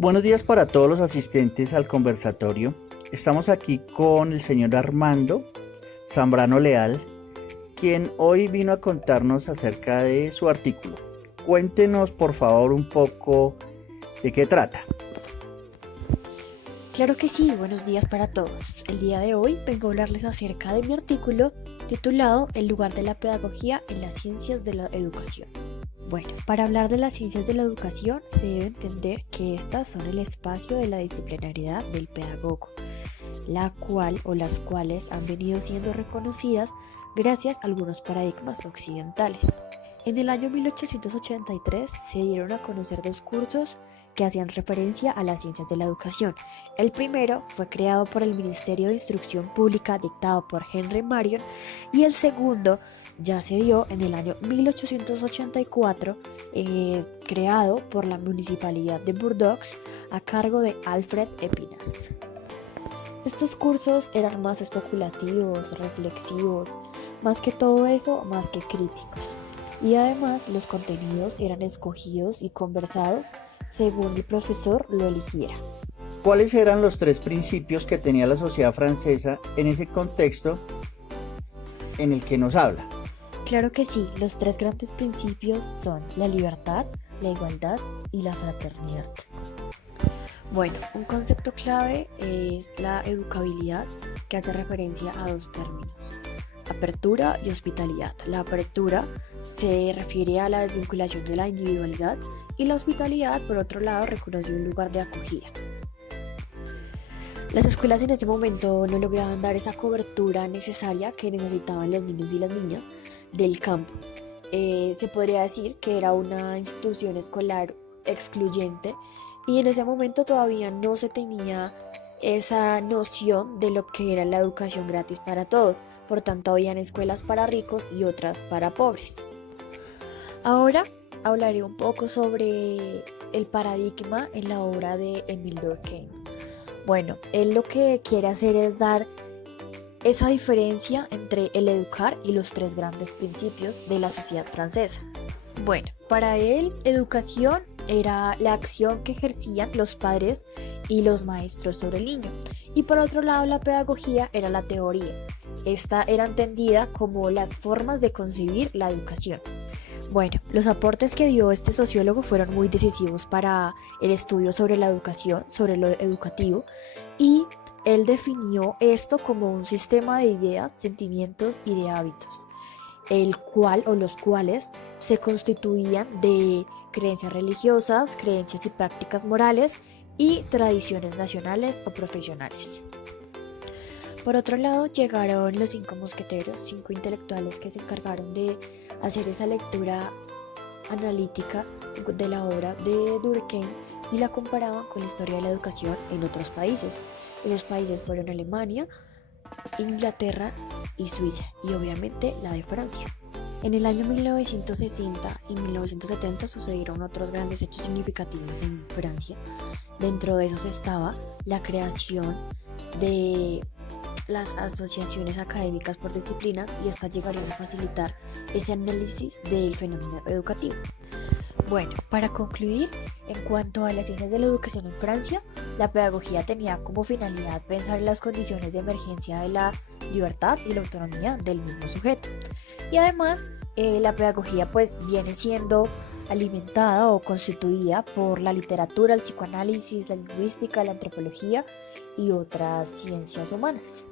Buenos días para todos los asistentes al conversatorio. Estamos aquí con el señor Armando Zambrano Leal, quien hoy vino a contarnos acerca de su artículo. Cuéntenos por favor un poco de qué trata. Claro que sí, buenos días para todos. El día de hoy vengo a hablarles acerca de mi artículo titulado El lugar de la pedagogía en las ciencias de la educación. Bueno, para hablar de las ciencias de la educación se debe entender que estas son el espacio de la disciplinariedad del pedagogo, la cual o las cuales han venido siendo reconocidas gracias a algunos paradigmas occidentales. En el año 1883 se dieron a conocer dos cursos que hacían referencia a las ciencias de la educación. El primero fue creado por el Ministerio de Instrucción Pública dictado por Henry Marion y el segundo ya se dio en el año 1884 creado por la Municipalidad de Bordeaux a cargo de Alfred Epinas. Estos cursos eran más especulativos, reflexivos, más que todo eso, más que críticos. Y además los contenidos eran escogidos y conversados según el profesor lo eligiera. ¿Cuáles eran los tres principios que tenía la sociedad francesa en ese contexto en el que nos habla? Claro que sí, los tres grandes principios son la libertad, la igualdad y la fraternidad. Bueno, un concepto clave es la educabilidad, que hace referencia a dos términos: apertura y hospitalidad. La apertura se refiere a la desvinculación de la individualidad y la hospitalidad, por otro lado, reconoce un lugar de acogida. Las escuelas en ese momento no lograban dar esa cobertura necesaria que necesitaban los niños y las niñas del campo. Se podría decir que era una institución escolar excluyente y en ese momento todavía no se tenía esa noción de lo que era la educación gratis para todos. Por tanto, habían escuelas para ricos y otras para pobres. Ahora hablaré un poco sobre el paradigma en la obra de Émile Durkheim. Bueno, él lo que quiere hacer es dar esa diferencia entre el educar y los tres grandes principios de la sociedad francesa. Bueno, para él, educación era la acción que ejercían los padres y los maestros sobre el niño. Y por otro lado, la pedagogía era la teoría. Esta era entendida como las formas de concebir la educación. Bueno, los aportes que dio este sociólogo fueron muy decisivos para el estudio sobre la educación, sobre lo educativo, y él definió esto como un sistema de ideas, sentimientos y de hábitos, el cual o los cuales se constituían de creencias religiosas, creencias y prácticas morales y tradiciones nacionales o profesionales. Por otro lado, llegaron los 5 mosqueteros, 5 intelectuales que se encargaron de hacer esa lectura analítica de la obra de Durkheim y la comparaban con la historia de la educación en otros países. Esos países fueron Alemania, Inglaterra y Suiza, y obviamente la de Francia. En el año 1960 y 1970 sucedieron otros grandes hechos significativos en Francia. Dentro de esos estaba la creación de las asociaciones académicas por disciplinas, y estas llegarían a facilitar ese análisis del fenómeno educativo. Bueno, para concluir, en cuanto a las ciencias de la educación en Francia, la pedagogía tenía como finalidad pensar en las condiciones de emergencia de la libertad y la autonomía del mismo sujeto. Y además, la pedagogía pues viene siendo alimentada o constituida por la literatura, el psicoanálisis, la lingüística, la antropología y otras ciencias humanas.